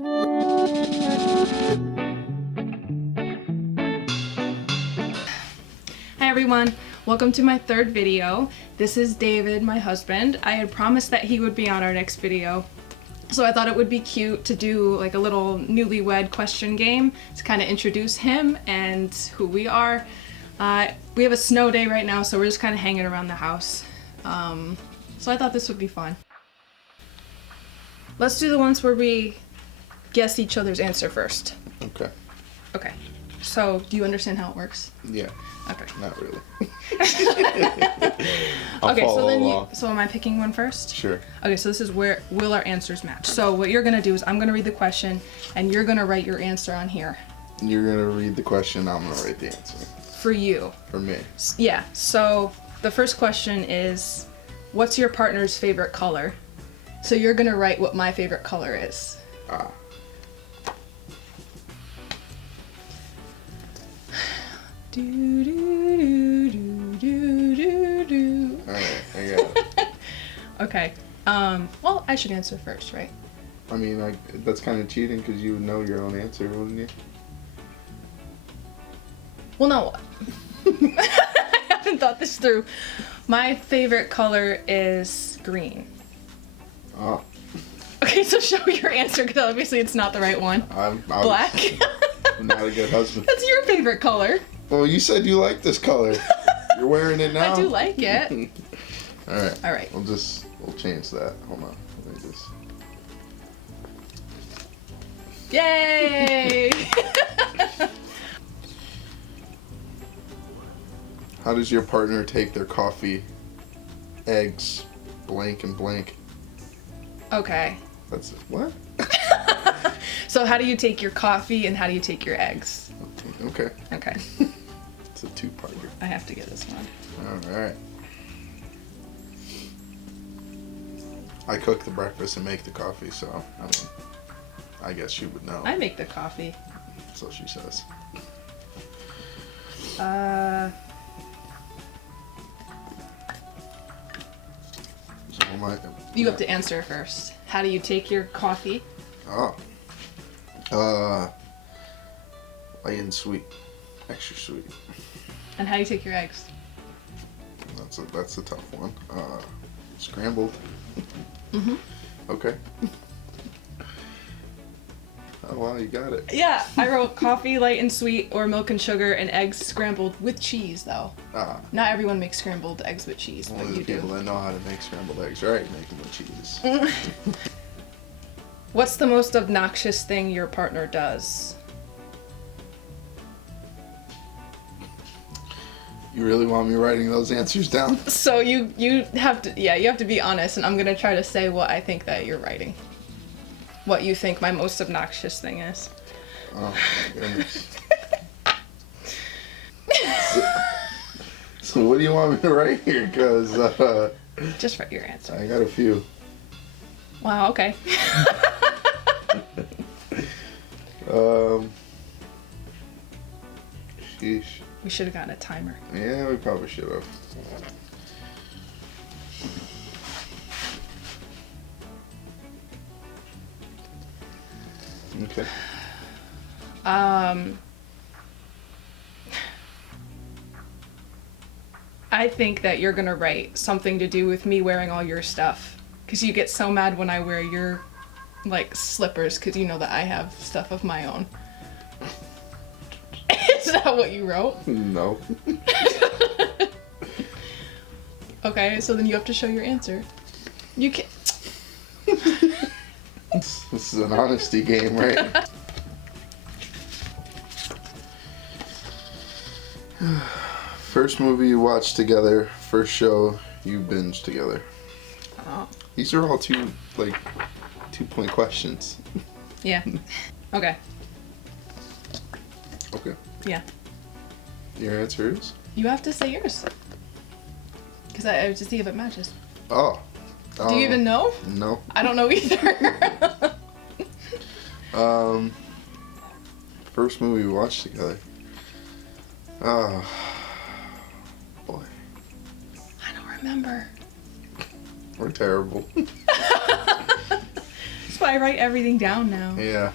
Hi everyone, welcome to my third video. This is David, my husband. I had promised that he would be on our next video, so I thought it would be cute to do like a little newlywed question game to kind of introduce him and who we are. We have a snow day right now, so we're just kind of hanging around the house. So I thought this would be fun. Let's do the ones where we guess each other's answer first. Okay. Okay. So, do you understand how it works? Yeah. Okay. Not really. Okay, so then so am I picking one first? Sure. Okay, so this is where will our answers match. So what you're gonna do is I'm gonna read the question and you're gonna write your answer on here. You're gonna read the question, I'm gonna write the answer. For you. For me. Yeah, so the first question is, what's your partner's favorite color? So you're gonna write what my favorite color is. Ah. Do do do do do do. Alright, I got it. Okay. Well, I should answer first, right? I mean, that's kind of cheating because you would know your own answer, wouldn't you? Well, no. I haven't thought this through. My favorite color is green. Oh. Okay, so show your answer because obviously it's not the right one. Black? I'm not a good husband. That's your favorite color. Well, you said you like this color. You're wearing it now? I do like it. Alright. Alright. We'll change that. Hold on. Let me just... Yay! How does your partner take their coffee, eggs, blank and blank? Okay. That's it. What? So how do you take your coffee and how do you take your eggs? Okay. Okay. It's a two-parter. I have to get this one. Alright. I cook the breakfast and make the coffee, so I mean, I guess she would know. I make the coffee. So she says. So You have to answer first. How do you take your coffee? Oh. Light and sweet. Extra sweet. And how do you take your eggs? That's a tough one. Scrambled. Mm-hmm. Okay. Oh wow, you got it. Yeah, I wrote coffee, light and sweet, or milk and sugar, and eggs scrambled with cheese, though. Not everyone makes scrambled eggs with cheese, but Only you the people do. that know how to make scrambled eggs, right? Make them with cheese. What's the most obnoxious thing your partner does? You really want me writing those answers down? So you have to, yeah, you have to be honest, and I'm gonna try to say what I think that you're writing. What you think my most obnoxious thing is. Oh my goodness. So what do you want me to write here? Because Just write your answer. I got a few. Wow, okay. Sheesh. We should have gotten a timer. Yeah, we probably should have. Okay. I think that you're gonna write something to do with me wearing all your stuff. Because you get so mad when I wear your, like, slippers, because you know that I have stuff of my own. Is that what you wrote? No. Okay, so then you have to show your answer. You can't. This is an honesty game, right? First movie you watched together, first show you binged together. Oh. These are all 2-point questions. Yeah. Okay. Okay. Yeah. Your answer is? You have to say yours. Because I have to see if it matches. Oh. Do you even know? No. I don't know either. First movie we watched together. Oh. Boy. I don't remember. We're terrible. why I write everything down now. Yeah.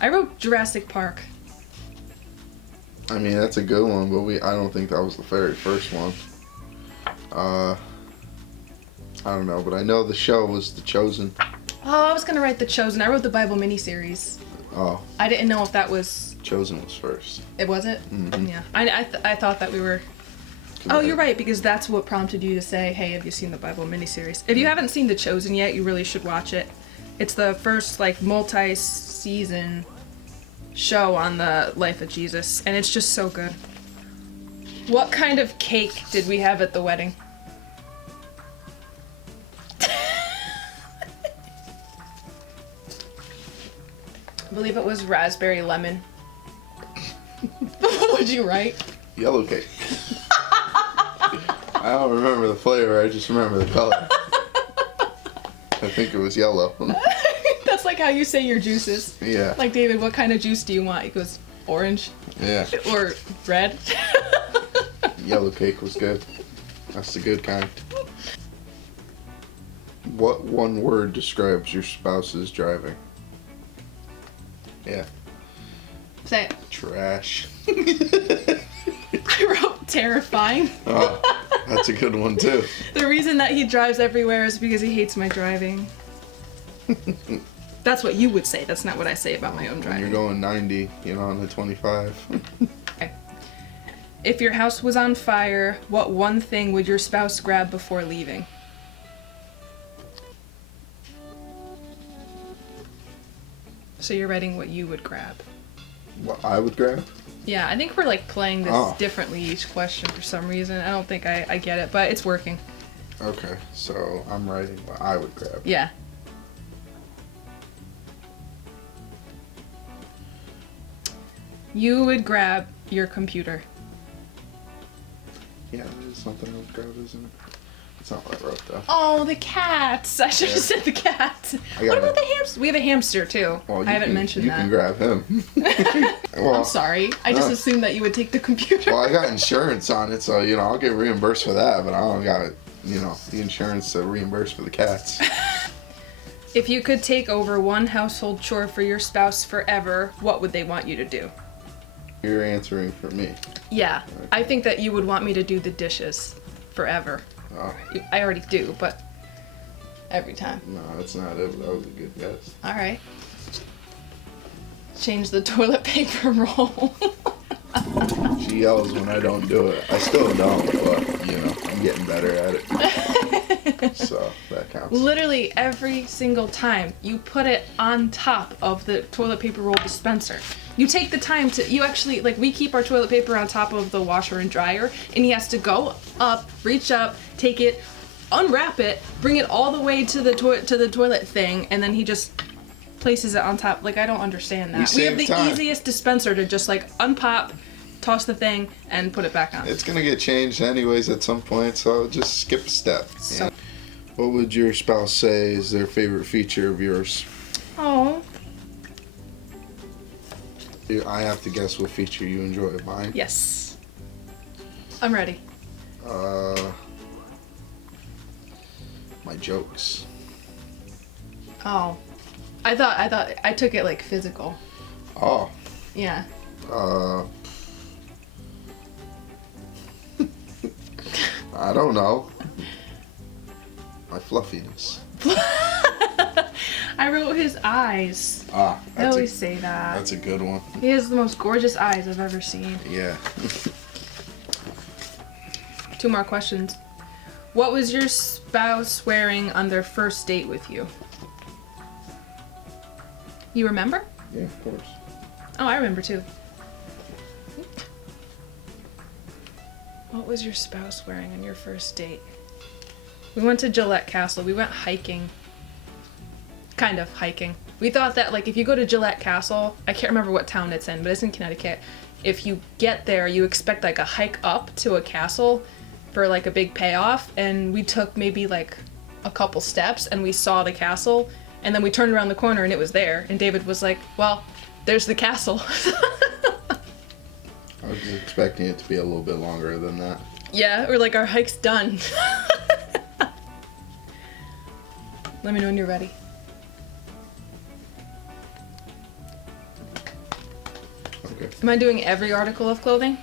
I wrote Jurassic Park. I mean, that's a good one, but I don't think that was the very first one. I don't know, but I know the show was The Chosen. Oh, I was gonna write The Chosen. I wrote the Bible miniseries. Oh. I didn't know if that was... Chosen was first. It was it? Mm-hmm. Yeah. I thought that we were... Oh, you're right, because that's what prompted you to say, hey, have you seen the Bible miniseries? If you haven't seen The Chosen yet, you really should watch it. It's the first, like, multi-season show on the life of Jesus, and it's just so good. What kind of cake did we have at the wedding? I believe it was raspberry lemon. What'd you write? Yellow cake. I don't remember the flavor, I just remember the color. I think it was yellow. That's like how you say your juices. Yeah. Like, David, what kind of juice do you want? He goes, orange. Yeah. Or red. Yellow cake was good. That's the good kind. What one word describes your spouse's driving? Yeah. Say it. Trash. I wrote terrifying. Oh, that's a good one too. The reason that he drives everywhere is because he hates my driving. That's what you would say. That's not what I say about my own When driving. you're going 90, on the 25. Okay. If your house was on fire, what one thing would your spouse grab before leaving? So you're writing what you would grab. What I would grab? Yeah, I think we're like playing this Oh. differently each question for some reason. I don't think I get it, but it's working. Okay, so I'm writing what I would grab. Yeah. You would grab your computer. Yeah, that is something I would grab, isn't it? That's not what I wrote though. Oh, the cats! I should have said the cat. What about the hamster? We have a hamster too. Well, I haven't mentioned that. You can grab him. Well, I'm sorry. I just no. assumed that you would take the computer. Well, I got insurance on it, so I'll get reimbursed for that, but I don't got the insurance to reimburse for the cats. If you could take over one household chore for your spouse forever, what would they want you to do? You're answering for me. Yeah, Okay. I think that you would want me to do the dishes forever. Oh, I already do, but every time. no, that's not it. That was a good guess. All right. Change the toilet paper roll. She yells when I don't do it. I still don't, but I'm getting better at it. So that counts. Literally every single time you put it on top of the toilet paper roll dispenser. You take the time to, we keep our toilet paper on top of the washer and dryer, and he has to go up, reach up, take it, unwrap it, bring it all the way to the toilet thing, and then he just places it on top. Like, I don't understand that. We have the easiest dispenser to just unpop, toss the thing, and put it back on. It's gonna get changed anyways at some point, so just skip a step. So- What would your spouse say is their favorite feature of yours? Oh. I have to guess what feature you enjoy of mine. Yes. I'm ready. My jokes. Oh. I took it physical. Oh. Yeah. I don't know. My fluffiness. I wrote his eyes. Ah, I always say that. That's a good one. He has the most gorgeous eyes I've ever seen. Yeah. 2 more questions. What was your spouse wearing on their first date with you? You remember? Yeah, of course. Oh, I remember too. What was your spouse wearing on your first date? We went to Gillette Castle. We went hiking. Kind of hiking. We thought that if you go to Gillette Castle, I can't remember what town it's in, but it's in Connecticut. If you get there, you expect a hike up to a castle for a big payoff, and we took maybe a couple steps and we saw the castle, and then we turned around the corner and it was there, and David was like, well, there's the castle. I was expecting it to be a little bit longer than that. Yeah, we're our hike's done. Let me know when you're ready. Okay. Am I doing every article of clothing?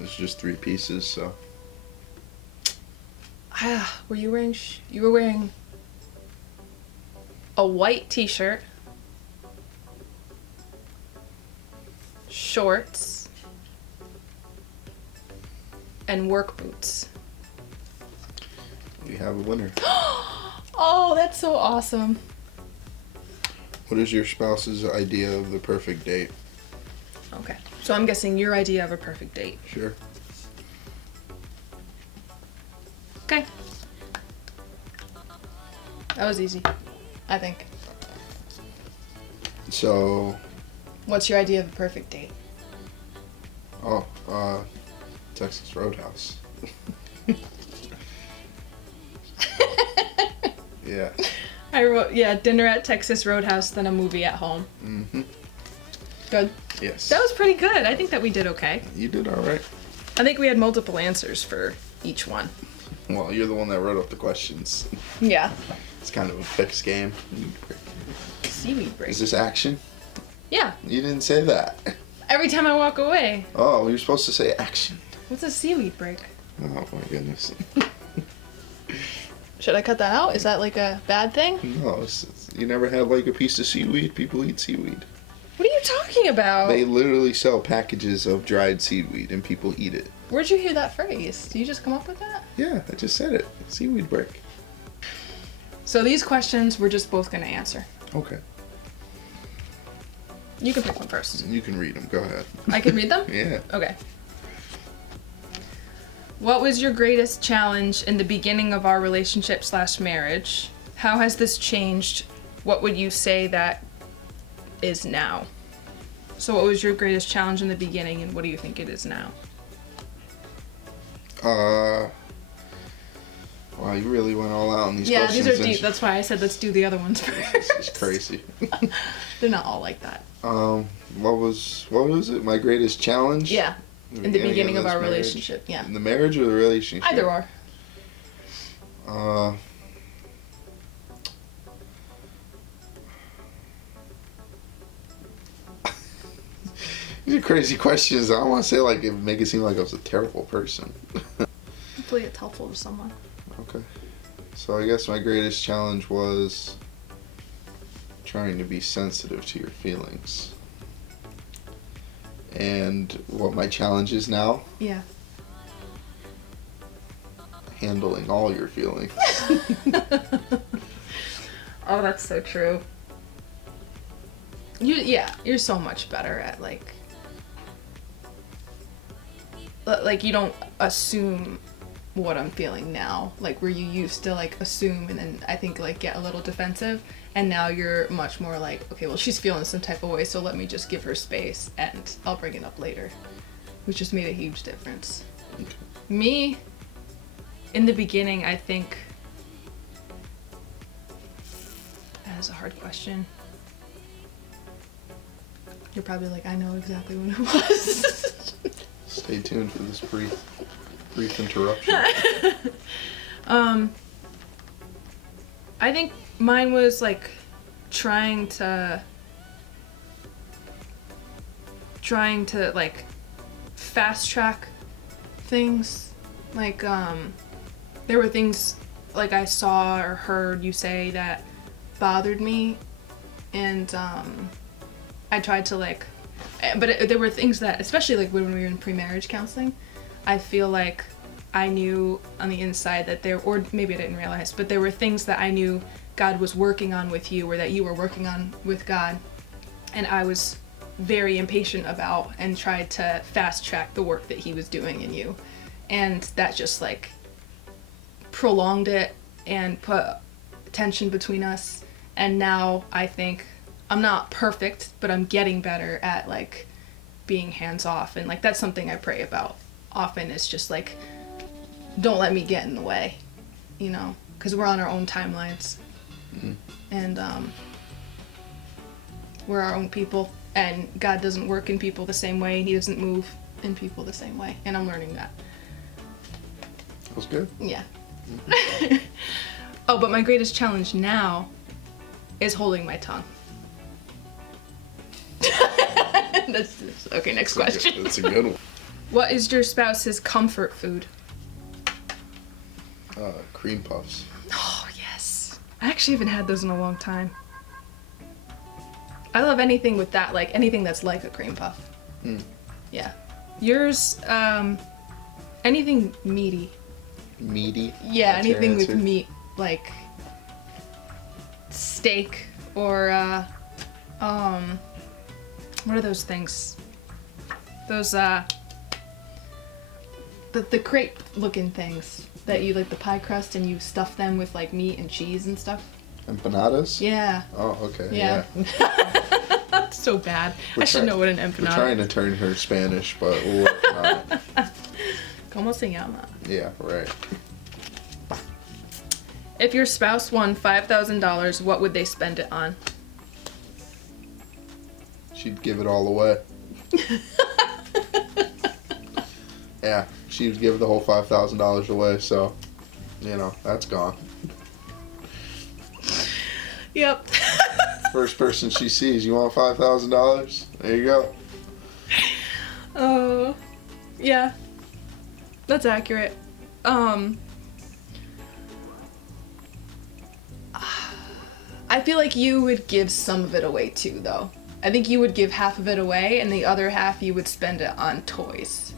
It's just 3 pieces, so. Were you wearing? You were wearing a white T-shirt, shorts, and work boots. We have a winner. Oh, that's so awesome. What is your spouse's idea of the perfect date? Okay, so I'm guessing your idea of a perfect date. Sure. Okay. That was easy, I think. So, What's your idea of a perfect date? Texas Roadhouse. Yeah. I wrote, dinner at Texas Roadhouse, then a movie at home. Mm-hmm. Good. Yes. That was pretty good. I think that we did okay. You did all right. I think we had multiple answers for each one. Well, you're the one that wrote up the questions. Yeah. It's kind of a fixed game. Seaweed break. Is this action? Yeah. You didn't say that. Every time I walk away. Oh, you're supposed to say action. What's a seaweed break? Oh my goodness. Should I cut that out? Is that like a bad thing? No, you never had like a piece of seaweed? People eat seaweed. What are you talking about? They literally sell packages of dried seaweed and people eat it. Where'd you hear that phrase? Did you just come up with that? Yeah, I just said it. Seaweed break. So these questions we're just both going to answer. Okay. You can pick one first. You can read them. Go ahead. I can read them? Yeah. Okay. What was your greatest challenge in the beginning of our relationship / marriage? How has this changed? What would you say that is now? So what was your greatest challenge in the beginning and what do you think it is now? Wow, you really went all out on these questions. Yeah, these are deep. That's why I said let's do the other ones first. This is crazy. They're not all like that. What was it? My greatest challenge? Yeah. In the beginning of our marriage? relationship, yeah. In the marriage or the relationship? Either or. These are crazy questions. I don't want to say like it make it seem like I was a terrible person. Hopefully it's helpful to someone. Okay. So I guess my greatest challenge was trying to be sensitive to your feelings. And what my challenge is now? Yeah. Handling all your feelings. Oh, that's so true. You're so much better at like you don't assume what I'm feeling now, like where you used to like assume and then I think like get a little defensive, and now you're much more like, okay, well she's feeling some type of way, so let me just give her space and I'll bring it up later, which just made a huge difference. Okay. Me, in the beginning, I think that is a hard question. You're probably like, I know exactly when it was. Stay tuned for this brief interruption. I think mine was like trying to like fast track things. Like there were things like I saw or heard you say that bothered me, and I tried to like, but there were things that, especially like when we were in pre-marriage counseling, I feel like I knew on the inside that there, or maybe I didn't realize, but there were things that I knew God was working on with you, or that you were working on with God, and I was very impatient about and tried to fast track the work that he was doing in you, and that just like prolonged it and put tension between us. And now I think I'm not perfect, but I'm getting better at like being hands off, and like that's something I pray about often, is just like, don't let me get in the way, you know, because we're on our own timelines. Mm-hmm. And we're our own people, and God doesn't work in people the same way, and he doesn't move in people the same way, and I'm learning that. That was good. Yeah. Mm-hmm. Oh, but my greatest challenge now is holding my tongue. Okay, next question. That's a good one. What is your spouse's comfort food? Cream puffs. Oh, yes. I actually haven't had those in a long time. I love anything with that, like anything that's like a cream puff. Yeah. Yours, anything meaty. Meaty? Yeah, That's your anything with answer? meat, like steak or, what are those things? Those, the crepe looking things that you like the pie crust and you stuff them with like meat and cheese and stuff. Empanadas? Yeah. Oh, okay. Yeah. That's so bad. I should know what an empanada. We're trying to turn her Spanish, but we're working on it. ¿Cómo se llama? Yeah, right. If your spouse won $5,000, what would they spend it on? She'd give it all away. Yeah, she would give the whole $5,000 away, so, that's gone. Yep. First person she sees, you want $5,000? There you go. Oh, yeah. That's accurate. I feel like you would give some of it away too, though. I think you would give half of it away, and the other half you would spend it on toys.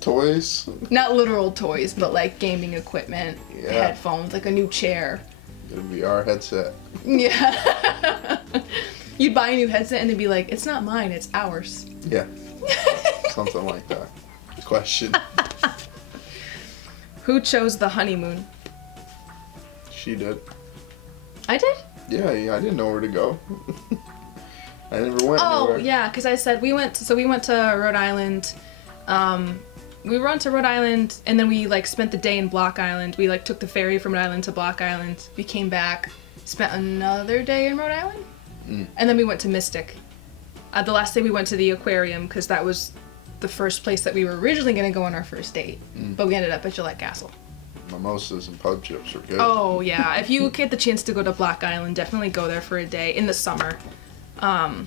Toys? Not literal toys, but like gaming equipment, Yeah. headphones, like a new chair. Get a VR headset. Yeah. You'd buy a new headset and they'd be like, it's not mine, it's ours. Yeah. Something like that. Question. Who chose the honeymoon? She did. I did? Yeah, I didn't know where to go. I never went Oh, anywhere. yeah, because I said we went to Rhode Island. We went to Rhode Island and then we like spent the day in Block Island. We like took the ferry from Rhode Island to Block Island. We came back, spent another day in Rhode Island, and then we went to Mystic. The last day we went to the aquarium because that was the first place that we were originally going to go on our first date, but we ended up at Gillette Castle. Mimosas and pub chips are good. Oh yeah, if you get the chance to go to Block Island, definitely go there for a day in the summer.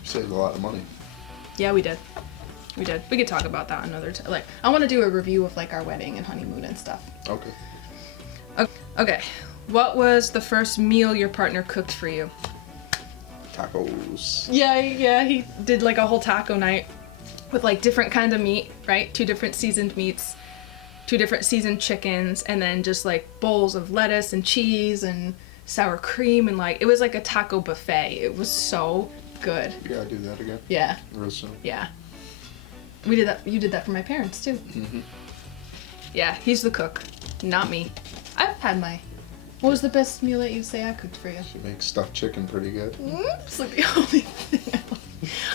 Saved a lot of money. Yeah, we did. We did. We could talk about that another time. Like, I want to do a review of like our wedding and honeymoon and stuff. Okay. Okay. What was the first meal your partner cooked for you? Tacos. Yeah, he did like a whole taco night with like different kind of meat, right? 2 different seasoned meats, 2 different seasoned chickens, and then just like bowls of lettuce and cheese and sour cream, and like it was like a taco buffet. It was so good. You gotta do that again. Yeah. Real soon. Yeah. We did that. You did that for my parents too. Mm-hmm. Yeah, he's the cook, not me. I've had my. What was the best meal that you say I cooked for you? She makes stuffed chicken pretty good. It's like the only thing I love.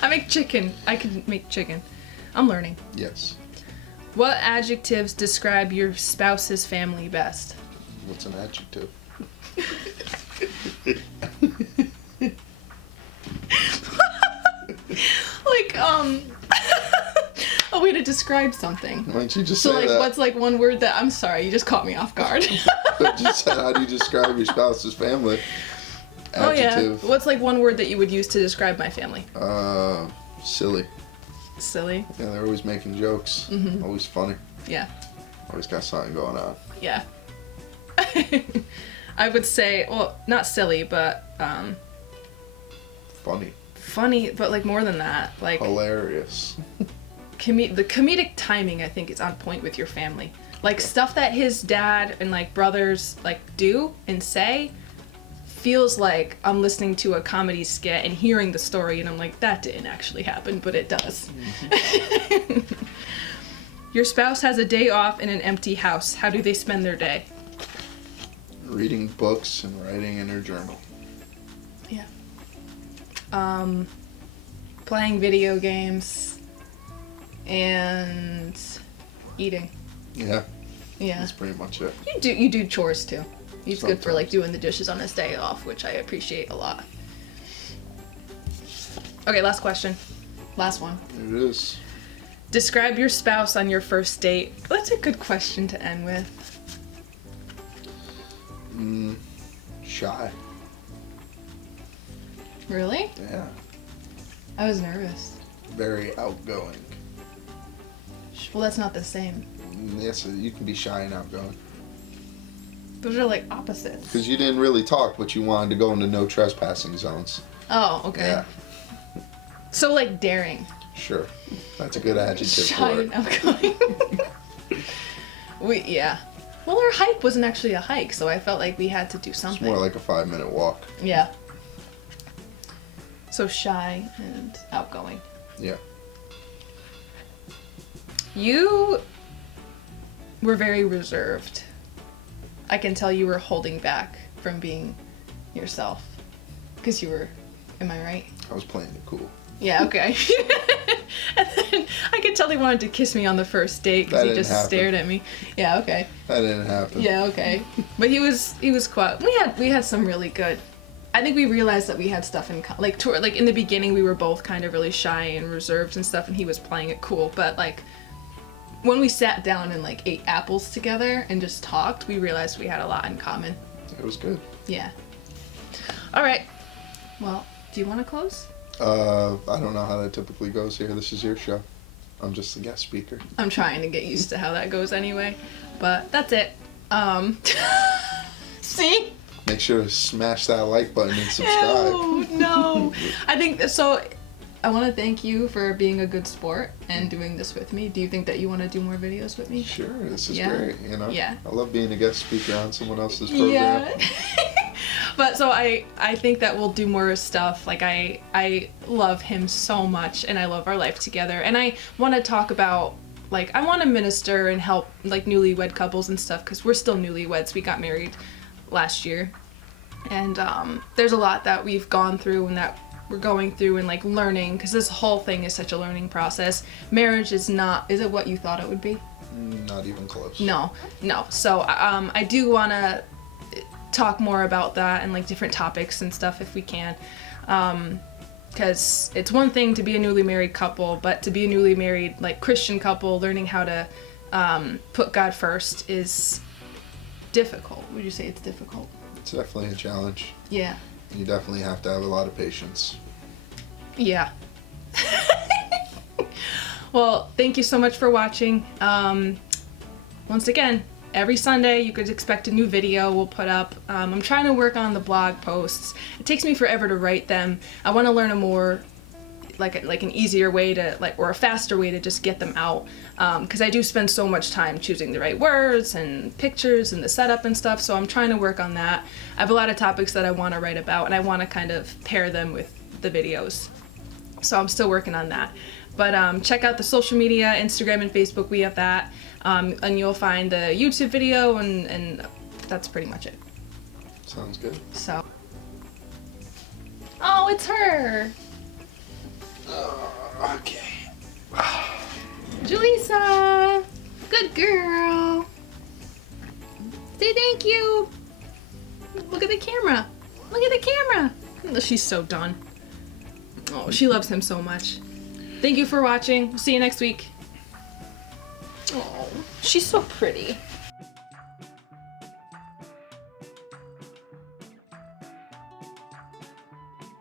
I make chicken. I can make chicken. I'm learning. Yes. What adjectives describe your spouse's family best? What's an adjective? Like, a way to describe something. Why don't you just So, say like, that? what's like one word that, I'm sorry, you just caught me off guard. Just said, how do you describe your spouse's family? Oh, yeah. Adjective. What's like one word that you would use to describe my family? Silly. Silly. Yeah, they're always making jokes. Mm-hmm. Always funny. Yeah. Always got something going on. Yeah. I would say, well, not silly, but Funny. funny, but like more than that, like Hilarious. the comedic timing, I think, is on point with your family. Like stuff that his dad and like brothers like do and say feels like I'm listening to a comedy skit and hearing the story, and I'm like, that didn't actually happen, but it does. Mm-hmm. Your spouse has a day off in an empty house. How do they spend their day? Reading books and writing in her journal. Yeah. Playing video games and eating. Yeah, Yeah. that's pretty much it. You do chores too. He's good for like Sometimes. doing the dishes on his day off, which I appreciate a lot. Okay, last question. Last one. It is. Describe your spouse on your first date. That's a good question to end with. Shy. Really? Yeah. I was nervous. very outgoing. Well, that's not the same. Yes, you can be shy and outgoing. Those are like opposites. Because you didn't really talk, but you wanted to go into no trespassing zones. Oh, okay. Yeah. So like daring. Sure. That's a good adjective Shy for and it. outgoing. Yeah. Well, our hike wasn't actually a hike, so I felt like we had to do It's something. more like a 5-minute walk. Yeah. So shy and outgoing. Yeah. You were very reserved. I can tell you were holding back from being yourself. Because you were, am I right? I was playing it cool. Yeah, okay. And then I could tell he wanted to kiss me on the first date because That he didn't just happen. stared at me. Yeah, okay. That didn't happen. Yeah, okay. But he was quiet. We had some really good. I think we realized that we had stuff in like in the beginning we were both kind of really shy and reserved and stuff, and he was playing it cool. But like when we sat down and like ate apples together and just talked, we realized we had a lot in common. It was good. Yeah. All right. Well, do you want to close? I don't know how that typically goes here. This is your show. I'm just the guest speaker. I'm trying to get used to how that goes anyway, but that's it. See? Make sure to smash that like button and subscribe. Ew, no. I think so. I want to thank you for being a good sport and doing this with me. Do you think that you want to do more videos with me? Sure, this is Yeah. great. You know, Yeah. I love being a guest speaker on someone else's program. Yeah. But so I think that we'll do more stuff. Like I love him so much, and I love our life together. And I want to talk about, like, I want to minister and help like newlywed couples and stuff, because we're still newlyweds. We got married last year, and there's a lot that we've gone through and that we're going through and like learning, because this whole thing is such a learning process. Marriage is it what you thought it would be? Not even close. No. So I do want to talk more about that and like different topics and stuff if we can, because it's one thing to be a newly married couple, but to be a newly married like Christian couple, learning how to put God first is difficult. Would you say it's difficult? It's definitely a challenge. Yeah. You definitely have to have a lot of patience. Yeah. Well, thank you so much for watching. Once again, every Sunday you could expect a new video we'll put up. I'm trying to work on the blog posts. It takes me forever to write them. I want to learn a more like an easier way to or a faster way to just get them out, because I do spend so much time choosing the right words and pictures and the setup and stuff, so I'm trying to work on that. I have a lot of topics that I want to write about, and I want to kind of pair them with the videos, so I'm still working on that. But check out the social media, Instagram and Facebook, we have that, and you'll find the YouTube video, and that's pretty much it. Sounds good. So, oh, it's her. Okay. Julissa! Good girl! Say thank you! Look at the camera! Look at the camera! Oh, she's so done. Oh, she loves him so much. Thank you for watching. See you next week. Oh, she's so pretty.